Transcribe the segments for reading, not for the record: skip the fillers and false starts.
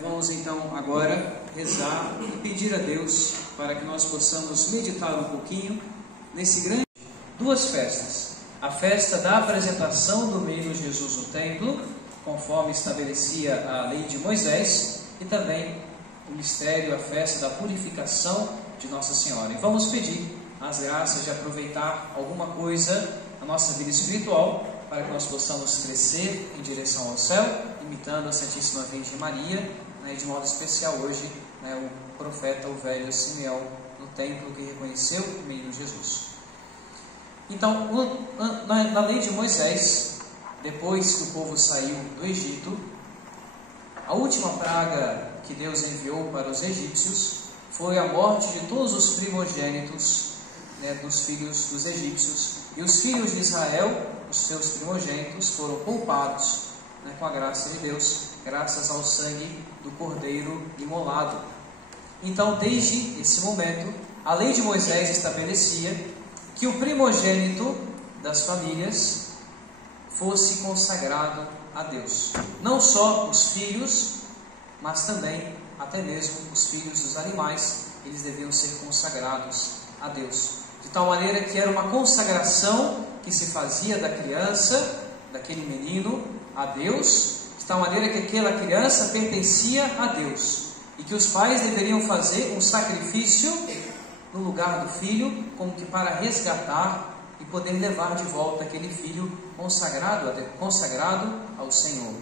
Vamos então agora rezar e pedir a Deus para que nós possamos meditar um pouquinho nesse grande... Duas festas. A festa da apresentação do menino Jesus no templo, conforme estabelecia a lei de Moisés, e também o mistério, a festa da purificação de Nossa Senhora. E vamos pedir as graças de aproveitar alguma coisa na nossa vida espiritual, para que nós possamos crescer em direção ao céu, imitando a Santíssima Virgem Maria, e de modo especial hoje, o profeta, o velho Simeão, no templo que reconheceu o menino Jesus. Então, na lei de Moisés, depois que o povo saiu do Egito, a última praga que Deus enviou para os egípcios foi a morte de todos os primogênitos dos filhos dos egípcios, e os filhos de Israel, os seus primogênitos, foram poupados com a graça de Deus, graças ao sangue do cordeiro imolado. Então, desde esse momento, a lei de Moisés estabelecia que o primogênito das famílias fosse consagrado a Deus. Não só os filhos, mas também, até mesmo, os filhos dos animais, eles deviam ser consagrados a Deus. De tal maneira que era uma consagração que se fazia da criança, daquele menino, a Deus, de tal maneira que aquela criança pertencia a Deus, e que os pais deveriam fazer um sacrifício no lugar do filho, como que para resgatar e poder levar de volta aquele filho consagrado ao Senhor.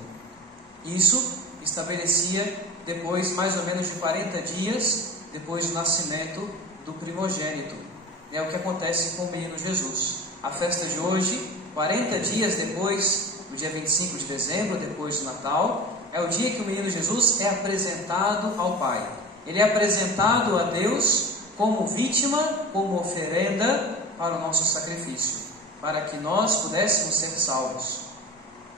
Isso estabelecia depois, mais ou menos de 40 dias, depois do nascimento do primogênito. É o que acontece com o menino Jesus. A festa de hoje, 40 dias depois, no dia 25 de dezembro, depois do Natal, é o dia que o menino Jesus é apresentado ao Pai. Ele é apresentado a Deus como vítima, como oferenda para o nosso sacrifício, para que nós pudéssemos ser salvos.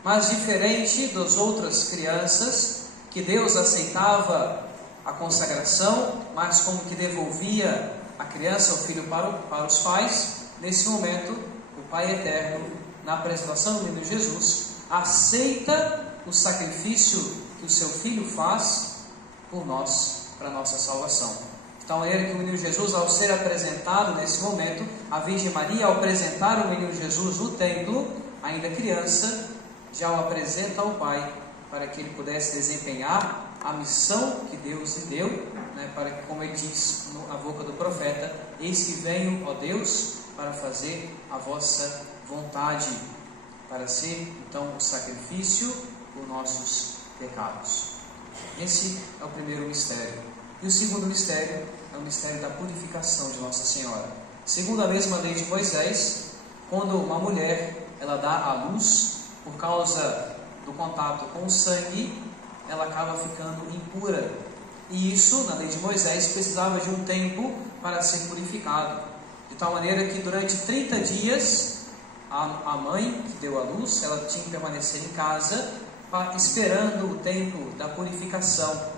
Mas diferente das outras crianças, que Deus aceitava a consagração, mas como que devolvia a criança, o filho para os pais, nesse momento, o Pai Eterno, na apresentação do menino Jesus, aceita o sacrifício que o seu filho faz por nós, para a nossa salvação. De tal maneira que o menino Jesus, ao ser apresentado nesse momento, a Virgem Maria, ao apresentar o menino Jesus no templo, ainda criança, já o apresenta ao Pai, para que ele pudesse desempenhar a missão que Deus lhe deu, para que, como ele diz na boca do profeta, eis que venho, ó Deus, para fazer a vossa vontade, para ser, então, o sacrifício por nossos pecados. Esse é o primeiro mistério. E o segundo mistério é o mistério da purificação de Nossa Senhora. Segundo a mesma lei de Moisés, quando uma mulher ela dá à luz, por causa do contato com o sangue, ela acaba ficando impura. E isso, na lei de Moisés, precisava de um tempo para ser purificado. De tal maneira que durante 30 dias, a mãe que deu à luz, ela tinha que permanecer em casa, esperando o tempo da purificação.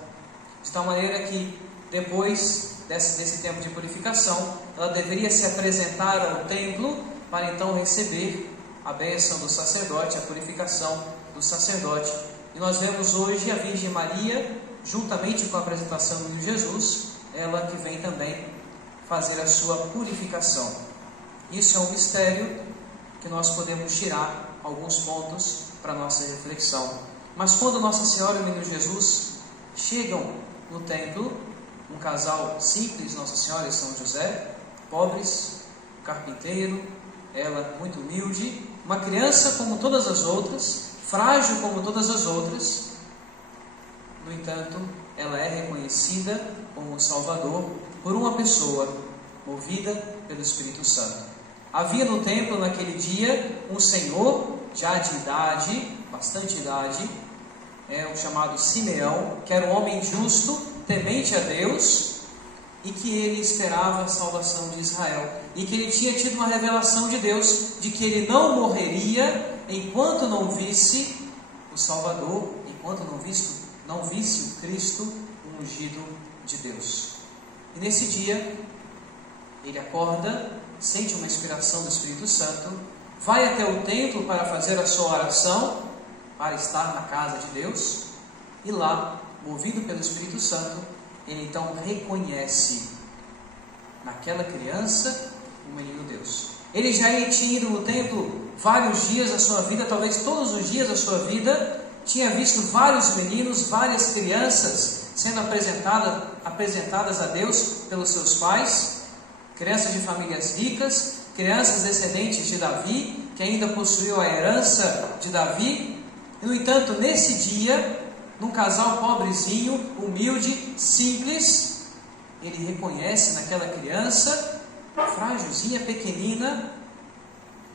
De tal maneira que, depois desse tempo de purificação, ela deveria se apresentar ao templo para então receber a bênção do sacerdote, a purificação do sacerdote. E nós vemos hoje a Virgem Maria, juntamente com a apresentação do menino Jesus, ela que vem também fazer a sua purificação. Isso é um mistério que nós podemos tirar alguns pontos para a nossa reflexão. Mas quando Nossa Senhora e o menino Jesus chegam no templo, um casal simples, Nossa Senhora e São José, pobres, carpinteiro, ela muito humilde, uma criança como todas as outras, frágil como todas as outras, no entanto, ela é reconhecida como Salvador por uma pessoa movida pelo Espírito Santo. Havia no templo naquele dia um senhor, já de idade, bastante idade, o chamado Simeão, que era um homem justo, temente a Deus, e que ele esperava a salvação de Israel, e que ele tinha tido uma revelação de Deus, de que ele não morreria enquanto não visse o Salvador, enquanto não visse o Cristo, o ungido de Deus. E nesse dia, ele acorda, sente uma inspiração do Espírito Santo, vai até o templo para fazer a sua oração, para estar na casa de Deus, e lá movido pelo Espírito Santo, ele então reconhece naquela criança o menino Deus. Ele já tinha ido no templo vários dias da sua vida, talvez todos os dias da sua vida, tinha visto vários meninos, várias crianças sendo apresentadas a Deus pelos seus pais, crianças de famílias ricas, crianças descendentes de Davi, que ainda possuíam a herança de Davi. E, no entanto, nesse dia, num casal pobrezinho, humilde, simples, ele reconhece naquela criança, frágilzinha, pequenina,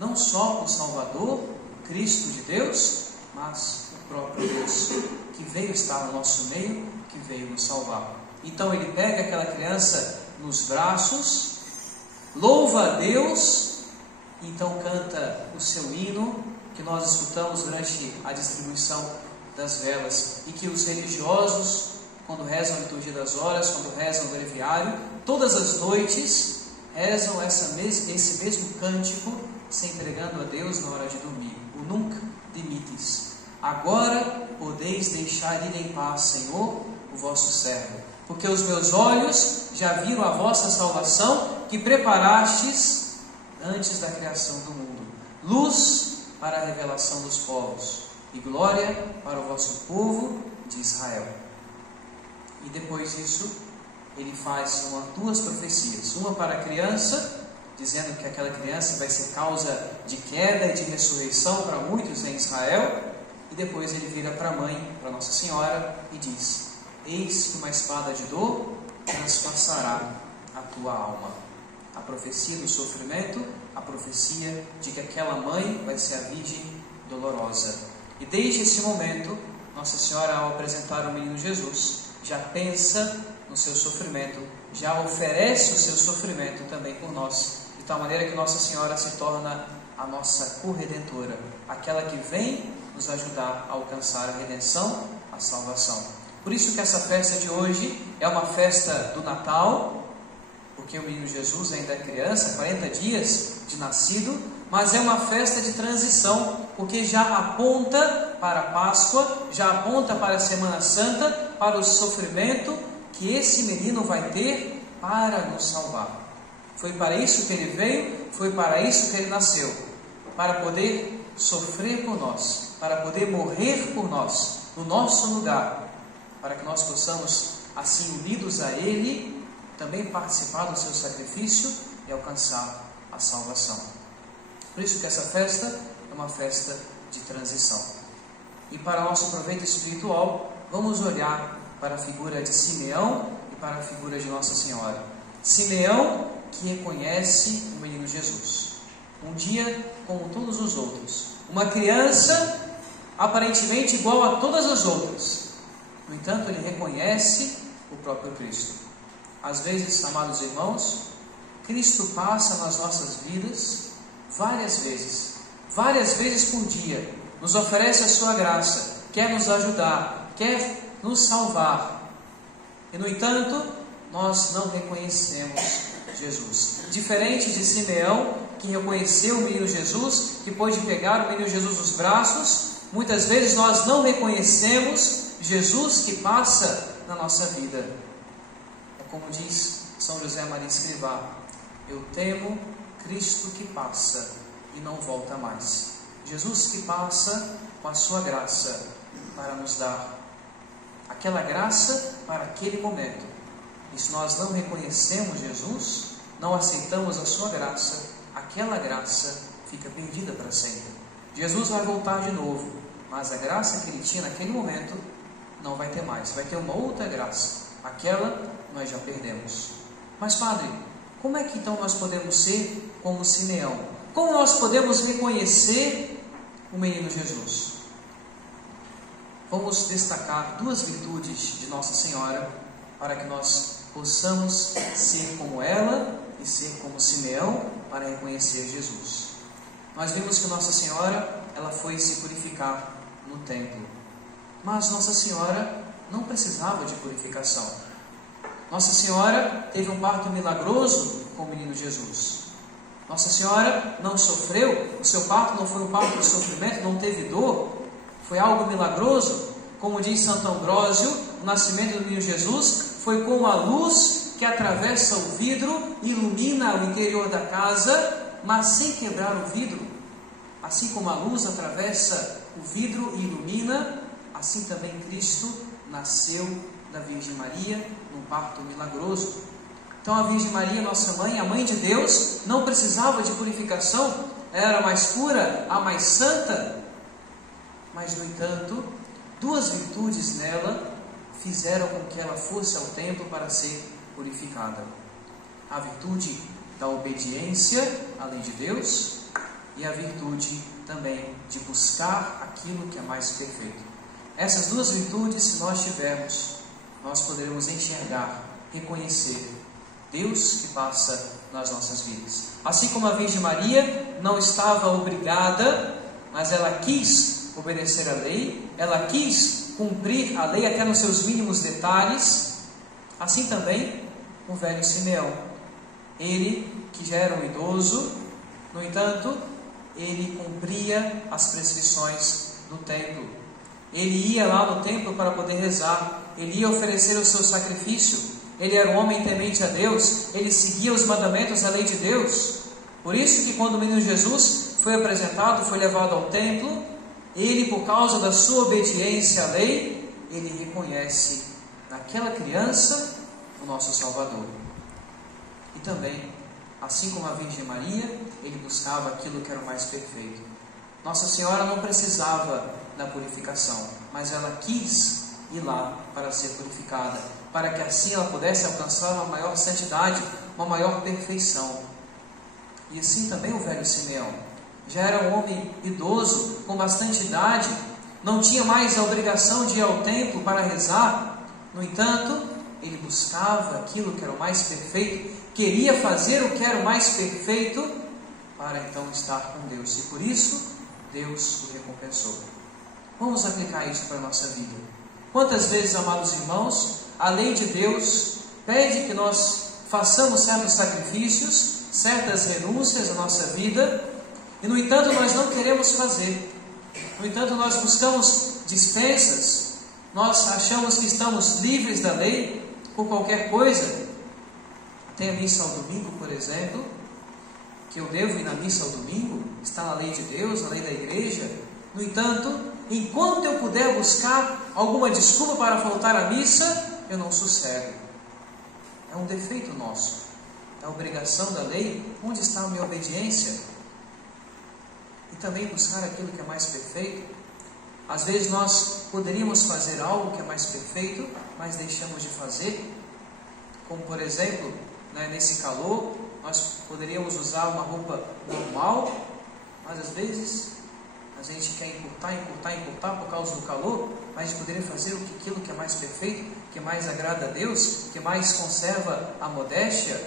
não só o Salvador, o Cristo de Deus, mas o próprio Deus, que veio estar no nosso meio, que veio nos salvar. Então ele pega aquela criança nos braços, louva a Deus, e então canta o seu hino, que nós escutamos durante a distribuição das velas, e que os religiosos, quando rezam a liturgia das horas, quando rezam o breviário, todas as noites, rezam esse mesmo cântico, se entregando a Deus na hora de dormir. O Nunc Dimittis. Agora podeis deixar ir em paz, Senhor, o vosso servo, porque os meus olhos já viram a vossa salvação, que preparastes antes da criação do mundo, luz para a revelação dos povos, e glória para o vosso povo de Israel. E depois disso, ele faz duas profecias, uma para a criança, dizendo que aquela criança vai ser causa de queda e de ressurreição para muitos em Israel, e depois ele vira para a mãe, para Nossa Senhora, e diz: eis que uma espada de dor transpassará a tua alma. A profecia do sofrimento, a profecia de que aquela mãe vai ser a Virgem dolorosa. E desde esse momento, Nossa Senhora, ao apresentar o menino Jesus, já pensa no seu sofrimento, já oferece o seu sofrimento também por nós, de tal maneira que Nossa Senhora se torna a nossa corredentora, aquela que vem nos ajudar a alcançar a redenção, a salvação. Por isso que essa festa de hoje é uma festa do Natal, porque o menino Jesus ainda é criança, 40 dias de nascido, mas é uma festa de transição, porque já aponta para a Páscoa, já aponta para a Semana Santa, para o sofrimento que esse menino vai ter para nos salvar. Foi para isso que ele veio, foi para isso que ele nasceu, para poder sofrer por nós, para poder morrer por nós, no nosso lugar, para que nós possamos, assim unidos a Ele, também participar do seu sacrifício e alcançar a salvação. Por isso que essa festa é uma festa de transição. E para nosso proveito espiritual, vamos olhar para a figura de Simeão e para a figura de Nossa Senhora. Simeão, que reconhece o menino Jesus, um dia como todos os outros, uma criança aparentemente igual a todas as outras. No entanto, ele reconhece o próprio Cristo. Às vezes, amados irmãos, Cristo passa nas nossas vidas várias vezes por dia, nos oferece a sua graça, quer nos ajudar, quer nos salvar. E, no entanto, nós não reconhecemos Jesus. Diferente de Simeão, que reconheceu o menino Jesus, que pôde pegar o menino Jesus nos braços, muitas vezes nós não reconhecemos Jesus que passa na nossa vida. É como diz São José Maria Escrivá: eu temo Cristo que passa e não volta mais. Jesus que passa com a sua graça para nos dar aquela graça para aquele momento. E se nós não reconhecemos Jesus, não aceitamos a sua graça, aquela graça fica perdida para sempre. Jesus vai voltar de novo, mas a graça que ele tinha naquele momento não vai ter mais, vai ter uma outra graça, aquela nós já perdemos. Mas, Padre, como é que então nós podemos ser como Simeão? Como nós podemos reconhecer o menino Jesus? Vamos destacar duas virtudes de Nossa Senhora para que nós possamos ser como ela e ser como Simeão para reconhecer Jesus. Nós vimos que Nossa Senhora, ela foi se purificar no templo, mas Nossa Senhora não precisava de purificação. Nossa Senhora teve um parto milagroso com o menino Jesus. Nossa Senhora não sofreu, o seu parto não foi um parto de sofrimento, não teve dor, foi algo milagroso. Como diz Santo Ambrósio, o nascimento do menino Jesus foi como a luz que atravessa o vidro e ilumina o interior da casa, mas sem quebrar o vidro. Assim como a luz atravessa o vidro e ilumina, assim também Cristo nasceu da Virgem Maria num parto milagroso. Então a Virgem Maria, nossa mãe, a mãe de Deus, não precisava de purificação, ela era mais pura, a mais santa, mas no entanto, duas virtudes nela fizeram com que ela fosse ao templo para ser purificada: a virtude da obediência à lei de Deus e a virtude também de buscar aquilo que é mais perfeito. Essas duas virtudes, se nós tivermos, nós poderemos enxergar, reconhecer Deus que passa nas nossas vidas. Assim como a Virgem Maria não estava obrigada, mas ela quis obedecer à lei, ela quis cumprir a lei até nos seus mínimos detalhes, assim também o velho Simeão. Ele, que já era um idoso, no entanto, ele cumpria as prescrições do templo. Ele ia lá no templo para poder rezar, ele ia oferecer o seu sacrifício, ele era um homem temente a Deus, ele seguia os mandamentos da lei de Deus. Por isso que quando o menino Jesus foi apresentado, foi levado ao templo, ele, por causa da sua obediência à lei, ele reconhece naquela criança o nosso Salvador. E também, assim como a Virgem Maria, ele buscava aquilo que era o mais perfeito. Nossa Senhora não precisava da purificação, mas ela quis ir lá para ser purificada, para que assim ela pudesse alcançar uma maior santidade, uma maior perfeição. E assim também o velho Simeão. Já era um homem idoso, com bastante idade, não tinha mais a obrigação de ir ao templo para rezar. No entanto, ele buscava aquilo que era o mais perfeito, queria fazer o que era o mais perfeito, para então estar com Deus. E por isso, Deus o recompensou. Vamos aplicar isso para a nossa vida. Quantas vezes, amados irmãos, a lei de Deus pede que nós façamos certos sacrifícios, certas renúncias na nossa vida, e no entanto nós não queremos fazer. No entanto nós buscamos dispensas, nós achamos que estamos livres da lei por qualquer coisa. Tem a missa ao domingo, por exemplo, que eu devo ir na missa ao domingo, está na lei de Deus, na lei da igreja. No entanto, enquanto eu puder buscar alguma desculpa para faltar à missa, eu não sossego. É um defeito nosso, é a obrigação da lei. Onde está a minha obediência? E também buscar aquilo que é mais perfeito. Às vezes nós poderíamos fazer algo que é mais perfeito, mas deixamos de fazer. Como por exemplo, nesse calor, nós poderíamos usar uma roupa normal, mas às vezes a gente quer encurtar por causa do calor, mas a gente poderia fazer aquilo que é mais perfeito, que mais agrada a Deus, que mais conserva a modéstia.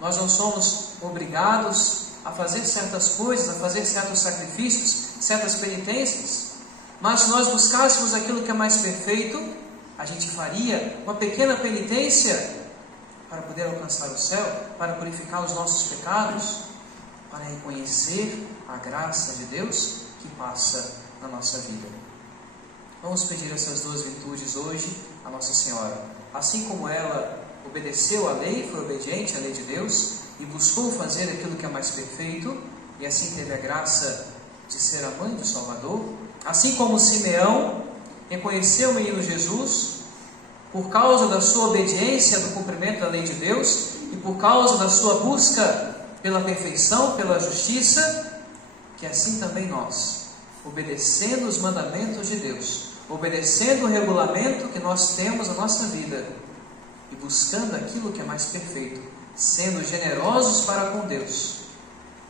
Nós não somos obrigados a fazer certas coisas, a fazer certos sacrifícios, certas penitências, mas se nós buscássemos aquilo que é mais perfeito, a gente faria uma pequena penitência para poder alcançar o céu, para purificar os nossos pecados, para reconhecer a graça de Deus que passa na nossa vida. Vamos pedir essas duas virtudes hoje a Nossa Senhora. Assim como ela obedeceu à lei, foi obediente à lei de Deus e buscou fazer aquilo que é mais perfeito, e assim teve a graça de ser a mãe do Salvador, assim como Simeão reconheceu o menino Jesus por causa da sua obediência do cumprimento da lei de Deus e por causa da sua busca pela perfeição, pela justiça, que assim também nós, obedecendo os mandamentos de Deus, obedecendo o regulamento que nós temos na nossa vida e buscando aquilo que é mais perfeito, sendo generosos para com Deus,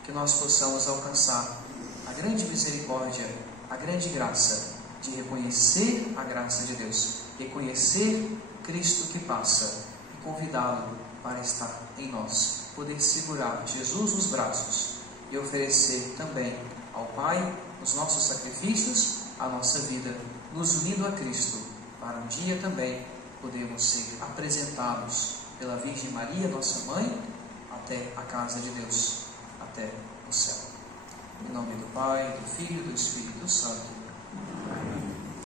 que nós possamos alcançar a grande misericórdia, a grande graça de reconhecer a graça de Deus, reconhecer Cristo que passa e convidá-lo para estar em nós, poder segurar Jesus nos braços e oferecer também ao Pai os nossos sacrifícios, a nossa vida, nos unindo a Cristo, para um dia também podermos ser apresentados pela Virgem Maria, nossa Mãe, até a casa de Deus, até o céu. Em nome do Pai, do Filho e do Espírito Santo.